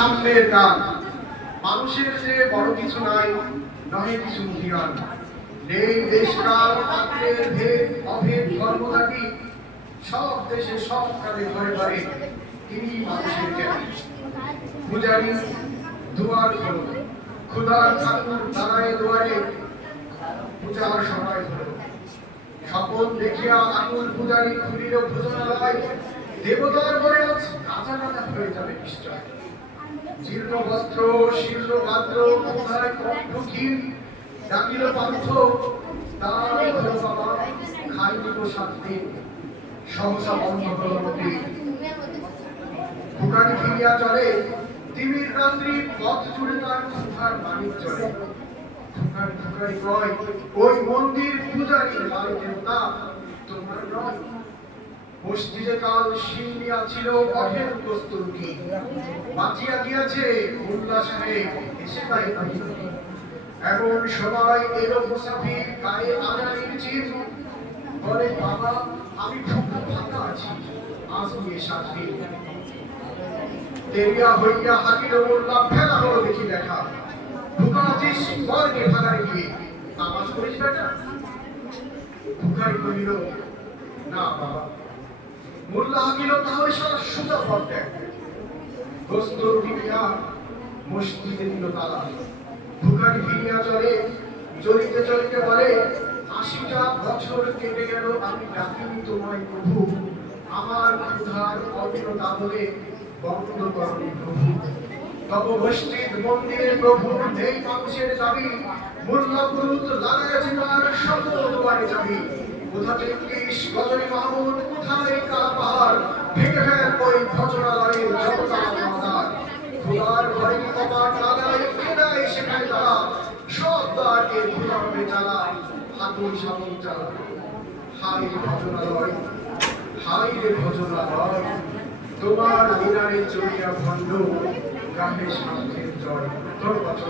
সামনের কাল। মানুষের যে বড় কিছু নাই, নহে কিছু মূল্যায়ন, নেই দেশকাল পাত্রের ভেদ অভেদ ধর্মদাবি, সব দেশে সব কালে ঘরে ঘরে তিনি মানুষের জ্ঞানী। পূজারী দুয়ার খোলো, ক্ষুধার ঠাকুর দাঁড়ায় দুয়ারে, পূজার সময় হলো। স্বপন দেখিয়া আকুল পূজারী খুলিল ভোজনালয়, দেবতার বরে আজ কাঁচা কাঁচা হয়ে যাবে নিশ্চয়। জীর্ণ বস্ত্র শীর্ণ পাত্র কোথায় কণ্ঠক্ষীণ, ডাকিল পান্থ তার হলো বাবা, খাই দিব 7 দিন। সহসা বন্ধ হল নদী, ফুকারি ফিরিয়া চলে, তিমির রাত্রি পথ জুড়ে তার ক্ষুধার মানিক চলে। ফুকারি ফুকারি কয়, ওই মন্দির পূজারীর বাড়ি দেবতা তোমার নয়। মসজিদে কাল শিন্নিয়া ছিল অঢেল কস্তুরী, বাঁচিয়া গিয়াছে মোল্লা সাহেব এসে তাই কাহিনী। এমন সময় এলো মুসাফির গায়ে আজানের চিহ্ন, বলে বাবা আমি ফাঁকা আছি, আজ নিয়ে 7 দিন। তেরিয়া হইয়া হাকিল মোল্লা ফেলা হলো দেখি দেখা, ঢুকা আছিস বরকে ভাগারে গিয়ে, নামাজ পড়িস বেটা? ফুকারি কহিল না বাবা। মোল্লা হাকিল তাহলে সারা সোজা পথ দেখ। দোস্তর ফিরিয়া মসজিদে দিল তালা, ফুকারি ফিরিয়া চলে, চলিতে চলিতে বলে 80টা বছর কেটে গেল আমি ডাকিনি তোমায় প্রভু, আমার ক্ষুধার অবিরতা বলে বন্ধ করনি প্রভু। তব মসজিদ মন্দিরে প্রভু নেই মানুষের দাবি, মোল্লা পুরুত লাগাইয়াছে তার শত দুয়ারে যাবি। কোথা তেত্রিশ গজনী মাহমুদ, কোথায় কালা পাহাড়, ভেঙে ফেল ওই ভজনালয়ের জগতার মাদার। খোদার ঘরে কপাট লাগায় কেনায় সেখানে তারা, সব দ্বারকে খোলা হবে জ্বালা, হাতুড়ি সাবন জ্বালা। হাই রে ভজনালয়, হাই রে ভজনালয়, তোমার মিনারে চড়িয়া ভণ্ড গাহে সাধ্যের জয়। ধন্যবাদ।